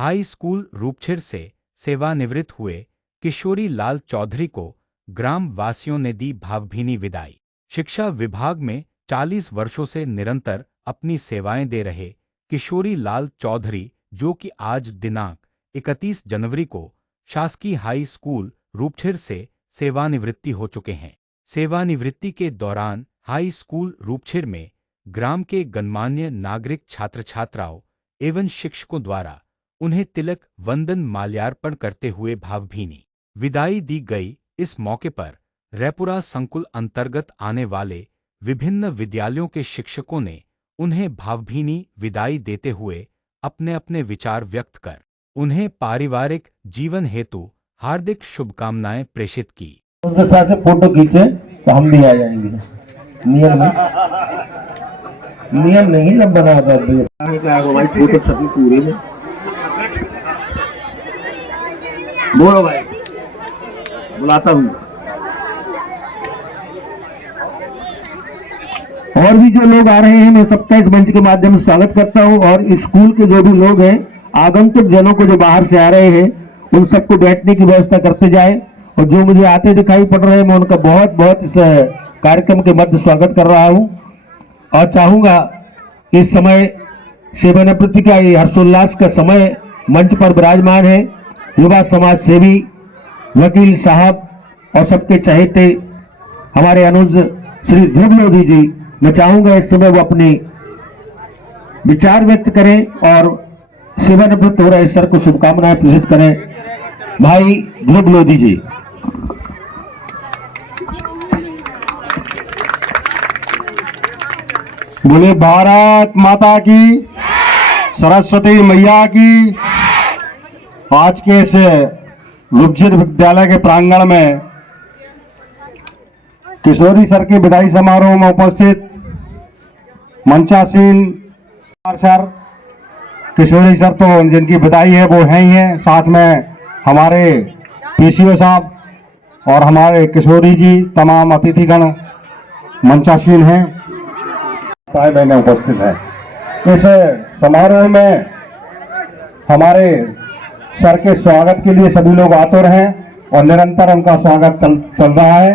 High school रूपछिर से सेवानिवृत्त हुए किशोरी लाल चौधरी को ग्राम वासियों ने दी भावभीनी विदाई। शिक्षा विभाग में 40 वर्षों से निरंतर अपनी सेवाएं दे रहे किशोरी लाल चौधरी, जो कि आज दिनांक 31 जनवरी को शासकीय हाई स्कूल रूपछिर से सेवानिवृत्ति हो चुके हैं। सेवानिवृत्ति के दौरान हाई स्कूल रूपछिर में ग्राम के गणमान्य नागरिक छात्र छात्राओं एवं शिक्षकों द्वारा उन्हें तिलक वंदन माल्यार्पण करते हुए भावभीनी विदाई दी गई। इस मौके पर रैपुरा संकुल अंतर्गत आने वाले विभिन्न विद्यालयों के शिक्षकों ने उन्हें भावभीनी विदाई देते हुए अपने अपने विचार व्यक्त कर उन्हें पारिवारिक जीवन हेतु हार्दिक शुभकामनाएं प्रेषित की। उनके साथ से फोटो खींचे तो हम भी आ जाएंगे। नियम नहीं जब बना था भाई फोटो छपी पूरे में बोलो भाई, बुलाता हूँ। और भी जो लोग आ रहे हैं मैं सबका इस मंच के माध्यम से स्वागत करता हूँ। और स्कूल के जो भी लोग हैं, आगंतुक जनों को जो बाहर से आ रहे हैं, उन सबको बैठने की व्यवस्था करते जाए। और जो मुझे आते दिखाई पड़ रहे हैं, मैं उनका बहुत बहुत इस कार्यक्रम के मध्य स्वागत कर रहा हूँ। और चाहूंगा इस समय सेवानिवृत्ति का ये हर्षोल्लास का समय मंच पर विराजमान है। युवा समाज सेवी वकील साहब और सबके चहेते हमारे अनुज श्री ध्रुव लोधी जी, मैं चाहूंगा इस समय वो अपने विचार व्यक्त करें और सेवानिवृत्त हो रहे सर को शुभकामनाएं प्रेषित करें। भाई ध्रुव लोधी जी। बोले भारत माता की, सरस्वती मैया की। आज के इस रूपछिर विद्यालय के प्रांगण में किशोरी सर के विदाई समारोह में उपस्थित मंचासीन सर, किशोरी सर तो जिनकी विदाई है वो हैं ही हैं, साथ में हमारे पीसीओ साहब और हमारे किशोरी जी, तमाम अतिथिगण मंचासीन हैं, बहनें उपस्थित हैं। इस समारोह में हमारे सर के स्वागत के लिए सभी लोग आतुर हैं और निरंतर उनका स्वागत चल रहा है।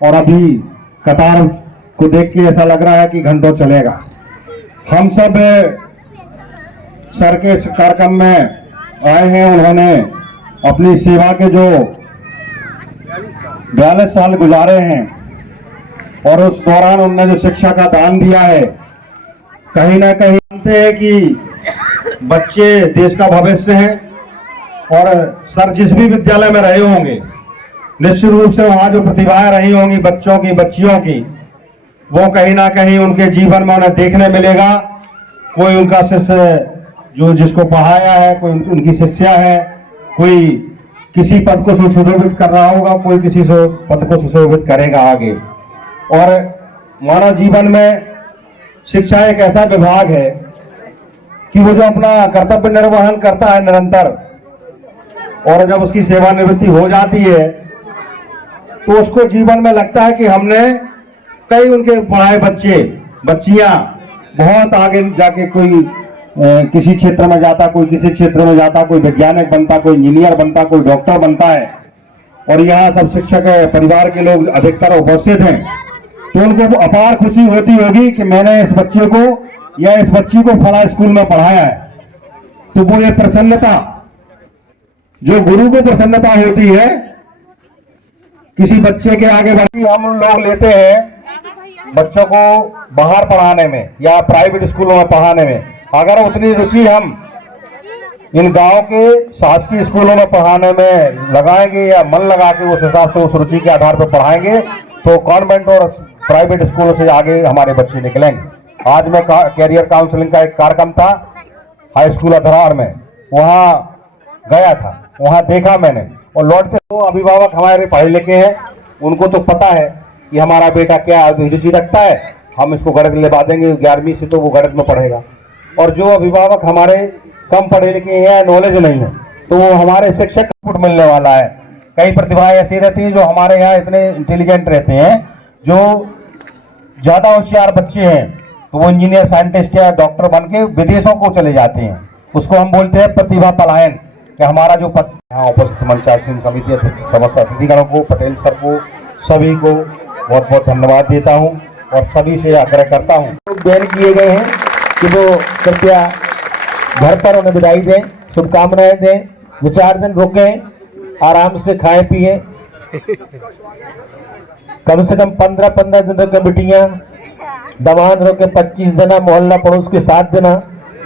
और अभी कतार को देख के ऐसा लग रहा है कि घंटों चलेगा। हम सब सर के इस कार्यक्रम में आए हैं। उन्होंने अपनी सेवा के जो 42 साल गुजारे हैं और उस दौरान उन्होंने जो शिक्षा का दान दिया है, कहीं ना कहीं जानते हैं कि बच्चे देश का भविष्य हैं। और सर जिस भी विद्यालय में रहे होंगे, निश्चित रूप से वहां जो प्रतिभाएं रही होंगी बच्चों की, बच्चियों की, वो कहीं ना कहीं उनके जीवन में उन्हें देखने मिलेगा। कोई उनका शिष्य जो जिसको पढ़ाया है, कोई उनकी शिष्या है, कोई किसी पद को सुशोभित कर रहा होगा, कोई किसी पद को सुशोभित करेगा आगे। और मानव जीवन में शिक्षा एक ऐसा विभाग है कि वो जो अपना कर्तव्य निर्वहन करता है निरंतर, और जब उसकी सेवानिवृत्ति हो जाती है तो उसको जीवन में लगता है कि हमने कई उनके पढ़ाए बच्चे बच्चियां बहुत आगे जाके कोई किसी क्षेत्र में जाता, कोई किसी क्षेत्र में जाता, कोई वैज्ञानिक बनता, कोई इंजीनियर बनता, कोई डॉक्टर बनता है। और यहाँ सब शिक्षक परिवार के लोग अधिकतर उपस्थित हैं, तो उनको अपार खुशी होती होगी कि मैंने इस बच्चे को या इस बच्ची को फला स्कूल में पढ़ाया है। तो वो ये प्रसन्नता, जो गुरु को प्रसन्नता होती है किसी बच्चे के आगे बढ़ी, हम लोग लेते हैं बच्चों को बाहर पढ़ाने में या प्राइवेट स्कूलों में पढ़ाने में। अगर उतनी रुचि हम इन गांव के शासकीय स्कूलों में पढ़ाने में लगाएंगे या मन लगा के उस हिसाब से उस रुचि के आधार पर पढ़ाएंगे, तो कॉन्वेंट और प्राइवेट स्कूलों से आगे हमारे बच्चे निकलेंगे। आज मैं कैरियर काउंसलिंग का एक कार्यक्रम था हाई स्कूल अधराड़ में, वहाँ गया था, वहाँ देखा मैंने। और लौटते तो अभिभावक हमारे पढ़े लिखे हैं, उनको तो पता है कि हमारा बेटा क्या रुचि रखता है, हम इसको गणित लिखवा देंगे 11वीं से तो वो गणित में पढ़ेगा। और जो अभिभावक हमारे कम पढ़े लिखे हैं, नॉलेज नहीं है, तो वो हमारे शिक्षक को मिलने वाला है। कई प्रतिभाएं ऐसी रहती हैं जो हमारे यहाँ इतने इंटेलिजेंट रहते हैं, जो ज्यादा होशियार बच्चे हैं तो वो इंजीनियर, साइंटिस्ट या डॉक्टर बन के विदेशों को चले जाते हैं। उसको हम बोलते हैं प्रतिभा पलायन। कि हमारा जो यहाँ उपस्थित मंचासीन समिति अध्यक्ष समस्त अतिथिगणों को, पटेल सर को, सभी को बहुत बहुत धन्यवाद देता हूँ और सभी से आग्रह करता हूँ बैन किए गए हैं कि वो कृपया घर पर उन्हें विदाई दें, शुभकामनाएं दें, 2-4 दिन रुकें, आराम से खाएं पिए, कम से कम 15-15 दिन के बिटियां, दमान रोके 25 देना, मोहल्ला पड़ोस के 7 देना,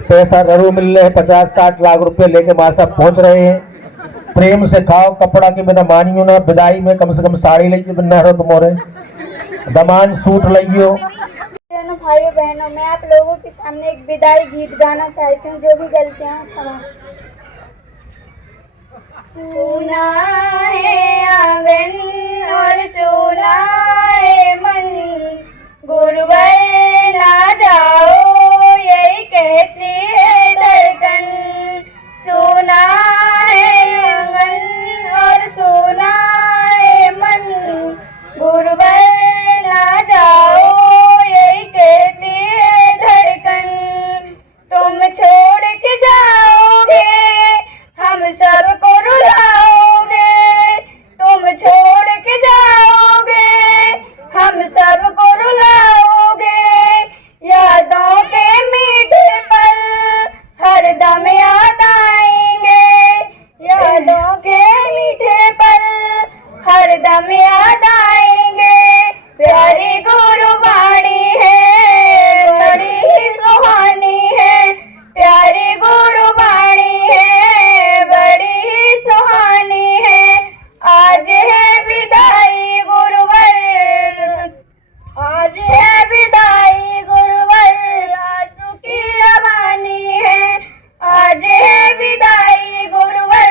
पैसा जरूर मिल रहे हैं, 50-60 लाख रुपए लेके माँ साहब पहुंच रहे हैं। प्रेम से खाओ, कपड़ा के बिना मानियो ना, विदाई में कम से कम साड़ी लेके बिना रो तुम और दमान सूट लियो। भाइयों बहनों, मैं आप लोगों के सामने एक विदाई गीत गाना चाहती हूँ, जो भी गलतियाँ क्षमा। सुना है आंगन और सुना है मन, गुरुवर ना जाओ यही कहती है धड़कन। सुना है आंगन और सुना है मन, गुरुवर ना जाओ यही कहती है धड़कन। तुम छोड़ के जाओगे हम सबको रुलाओगे, तुम छोड़ के जाओगे हम सबको रुलाओगे। यादों के मीठे पल हर दम याद आएंगे, यादों के मीठे पल हर दम याद आएंगे। प्यारी गुरुवाणी है बड़ी ही सुहानी है, प्यारी गुरुवाणी है बड़ी ही सुहानी है। आज है विदाई गुरुवर, आज है विदाई गुरुवर, आंसू की रवानी है। आज है विदाई गुरुवर,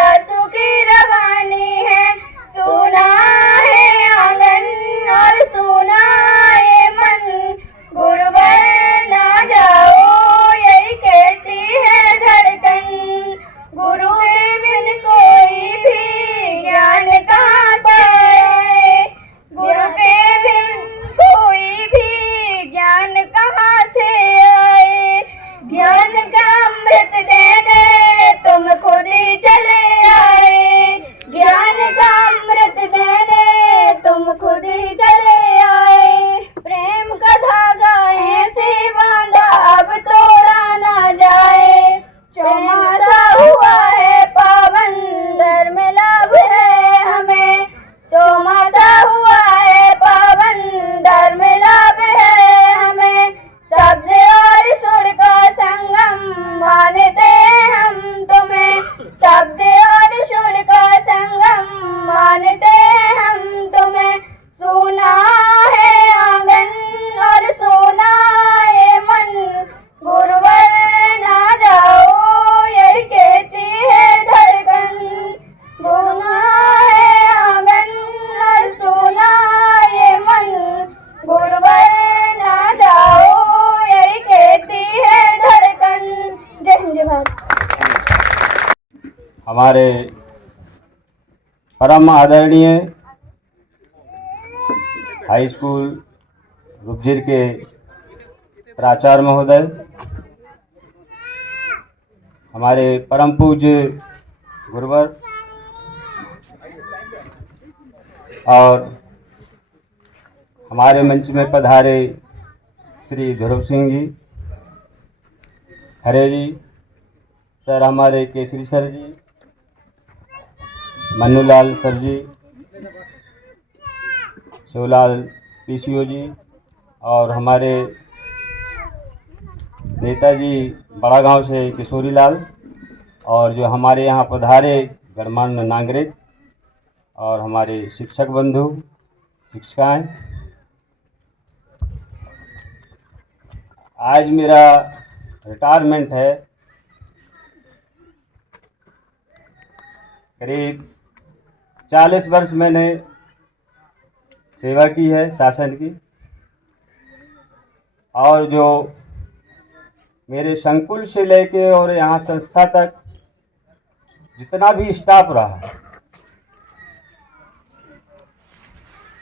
आंसू की रवानी है। सुना है आंगन और सुना है मन, गुरुवर ना जाओ यही कहती है धड़कन। गुरु के बिन कोई भी ज्ञान कहाँ से आए, गुरु के बिन कोई भी ज्ञान कहाँ से आए। ज्ञान का अमृत देने तुम खुद ही चले आए, ज्ञान का अमृत देने तुम खुद ही चले आए। प्रेम का धागा ऐसे बांधा अब तोड़ा ना जाए, चौमासा हुआ है पावन धर्म लाभ है हमें, चौमासा हुआ है पावन धर्म लाभ है हमें। शब्द और सुर का संगम मानते हम तुम्हें, शब्द और सुर का संगम मानते हम तुम्हें। सुना है आंगन और सुना है मन, गुरुवर ना जाओ यही कहती है धड़कन। सुना है आंगन और सुना है मन, गुरुवर ना जाओ यही कहती है धड़कन। जय हिंद जय भारत। हमारे परम आदरणीय हाई स्कूल रुपझिर के प्राचार्य महोदय, हमारे परम पूज्य गुरुवर और हमारे मंच में पधारे श्री ध्रुव सिंह जी, हरे जी सर, हमारे केसरी सर जी, मन्नूलाल सर जी, शिवलाल पीसीओ जी और हमारे नेताजी बड़ा गांव से किशोरी लाल, और जो हमारे यहाँ पधारे गणमान्य नागरिक और हमारे शिक्षक बंधु शिक्षिकाएं। आज मेरा रिटायरमेंट है। करीब 40 वर्ष मैंने सेवा की है शासन की, और जो मेरे संकुल से लेके और यहाँ संस्था तक जितना भी स्टाफ रहा,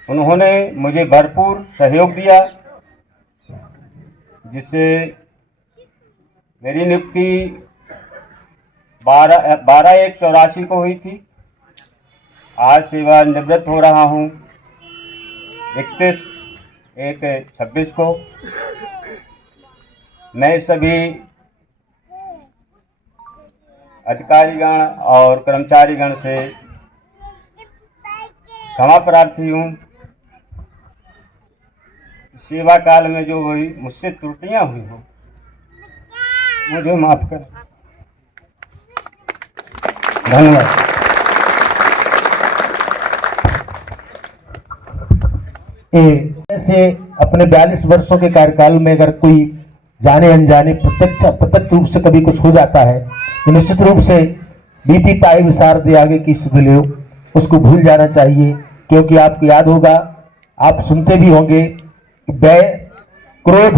उन्होंने मुझे भरपूर सहयोग दिया, जिससे मेरी नियुक्ति 12/1/84 को हुई थी। आज सेवानिवृत्त हो रहा हूँ 31/1/26 को। मैं सभी अधिकारीगण और कर्मचारीगण से क्षमा प्रार्थी हूँ। सेवा काल में जो हुई मुझसे त्रुटियां हुई हो, मुझे माफ कर। धन्यवाद। से अपने 42 वर्षों के कार्यकाल में अगर कोई जाने अनजाने प्रत्यक्ष रूप से कभी कुछ हो जाता है तो निश्चित रूप से बीती ताई विसार दे आगे की सुधले उसको भूल जाना चाहिए, क्योंकि आपको याद होगा, आप सुनते भी होंगे कि क्रोध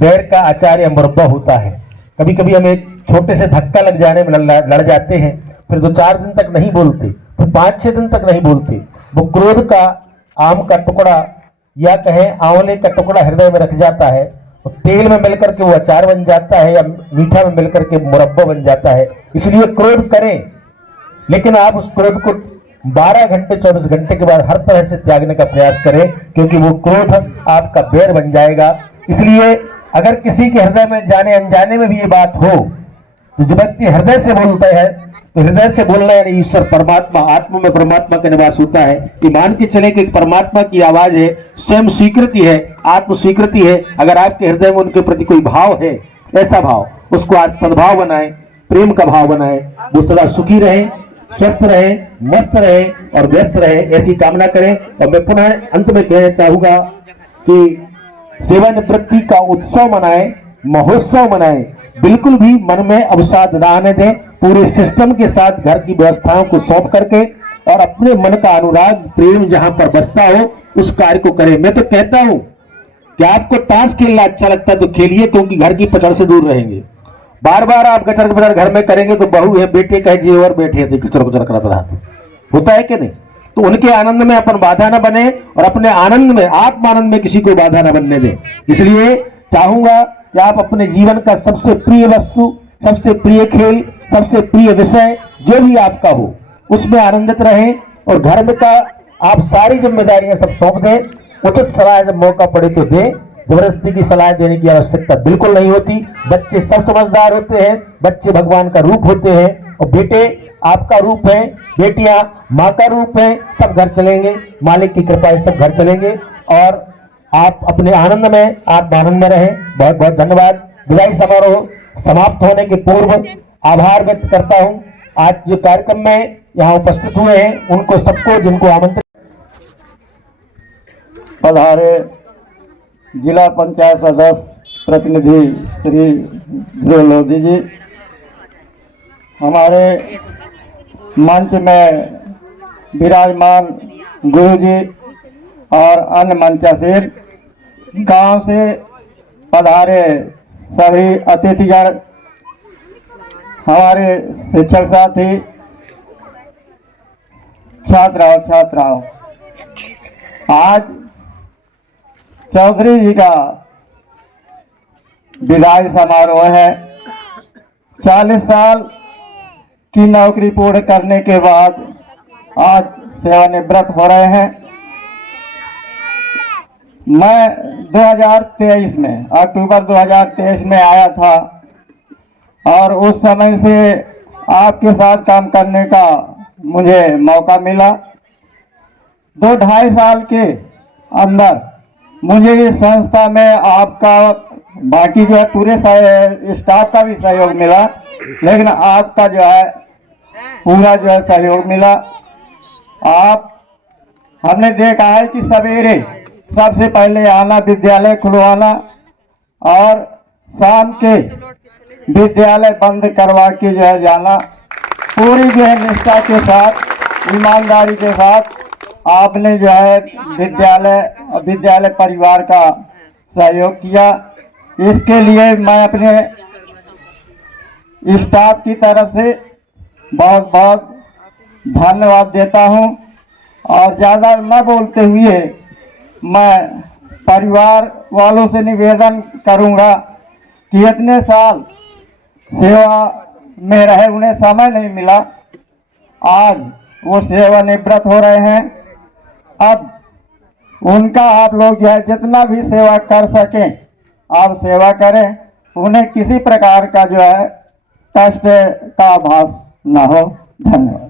बैर का आचार्य मुरब्बा होता है। कभी कभी हमें छोटे से धक्का लग जाने में लड़ जाते हैं, फिर 2-4 दिन तक नहीं बोलते, फिर 5-6 दिन तक नहीं बोलते। वो क्रोध का आम का टुकड़ा या कहें आंवले का टुकड़ा हृदय में रख जाता है, तो तेल में मिलकर के वो अचार बन जाता है या मीठा में मिलकर के मुरब्बा बन जाता है। इसलिए क्रोध करें, लेकिन आप उस क्रोध को 12 घंटे 24 घंटे के बाद हर तरह से त्यागने का प्रयास करें, क्योंकि वो क्रोध आपका बैर बन जाएगा। इसलिए अगर किसी के हृदय में जाने अनजाने में भी ये बात हो तो जो व्यक्ति हृदय से बोलता है, तो हृदय से बोलना यानी ईश्वर परमात्मा, आत्मा में परमात्मा का निवास होता है। ये मान के चले कि परमात्मा की आवाज है, स्वयं स्वीकृति है, आत्म स्वीकृति है। अगर आपके हृदय में उनके प्रति कोई भाव है, ऐसा भाव, उसको आज सद्भाव बनाए, प्रेम का भाव बनाए। वो सदा सुखी रहे, स्वस्थ रहे, मस्त रहे और व्यस्त रहे, ऐसी कामना करें। और मैं पुनः अंत में कहना चाहूंगा कि सेवानिवृत्ति का उत्सव मनाएं, महोत्सव मनाएं, बिल्कुल भी मन में अवसाद न आने दें। पूरे सिस्टम के साथ घर की व्यवस्थाओं को सौंप करके और अपने मन का अनुराग प्रेम जहां पर बसता हो उस कार्य को करें। मैं तो कहता हूं कि आपको ताश खेलना अच्छा लगता है तो खेलिए, क्योंकि घर की पकड़ से दूर रहेंगे। बार बार आप गटर गटर घर में करेंगे तो बहू है, बेटे कहे जी और बैठे थे कचर कचर करते रहते, होता है कि नहीं? तो उनके आनंद में अपन बाधा न बने और अपने आनंद में, आत्म आनंद में किसी को बाधा न बनने दें। इसलिए चाहूंगा कि आप अपने जीवन का सबसे प्रिय वस्तु, सबसे प्रिय खेल, सबसे प्रिय विषय जो भी आपका हो उसमें आनंदित रहें और घर में का आप सारी जिम्मेदारियां सब सौंप दें। उचित सलाह जब मौका पड़े तो दें, जबरदस्ती की सलाह देने की आवश्यकता बिल्कुल नहीं होती। बच्चे सब समझदार होते हैं, बच्चे भगवान का रूप होते हैं और बेटे आपका रूप है, बेटियां माँ का रूप है। सब घर चलेंगे, मालिक की कृपा से सब घर चलेंगे और आप अपने आनंद में, आप आनंद में रहें। बहुत बहुत धन्यवाद। विदाई समारोह समाप्त होने के पूर्व आभार व्यक्त करता हूं आज जो कार्यक्रम में यहाँ उपस्थित हुए हैं उनको सबको, जिनको आमंत्रित पधारे जिला पंचायत सदस्य प्रतिनिधि श्री ध्रुव लोधी जी, हमारे मंच में विराजमान गुरु जी और अन्य मंचासीन, गांव से पधारे सभी अतिथिगण, हमारे शिक्षक साथी, छात्र और छात्राओं, आज चौधरी जी का विदाई समारोह है। 40 साल की नौकरी पूर्ण करने के बाद आज सेवानिवृत्त हो रहे हैं। मैं 2023 में, अक्टूबर 2023 में आया था और उस समय से आपके साथ काम करने का मुझे मौका मिला। 2-2.5 साल के अंदर मुझे इस संस्था में आपका, बाकी जो है पूरे स्टाफ का भी सहयोग मिला, लेकिन आपका जो है पूरा जो है सहयोग मिला। हमने देखा है कि सवेरे सबसे पहले आना, विद्यालय खुलवाना और शाम के विद्यालय बंद करवा के जो है जाना। पूरी जो है निष्ठा के साथ, ईमानदारी के साथ आपने जो है विद्यालय परिवार का सहयोग किया। इसके लिए मैं अपने स्टाफ की तरफ से बहुत बहुत धन्यवाद देता हूं। और ज़्यादा न बोलते हुए मैं परिवार वालों से निवेदन करूंगा कि इतने साल सेवा में रहे, उन्हें समय नहीं मिला। आज वो सेवानिवृत्त हो रहे हैं। अब उनका आप लोग जो है जितना भी सेवा कर सकें आप सेवा करें, उन्हें किसी प्रकार का जो है कष्ट का आभास न हो। धन्यवाद।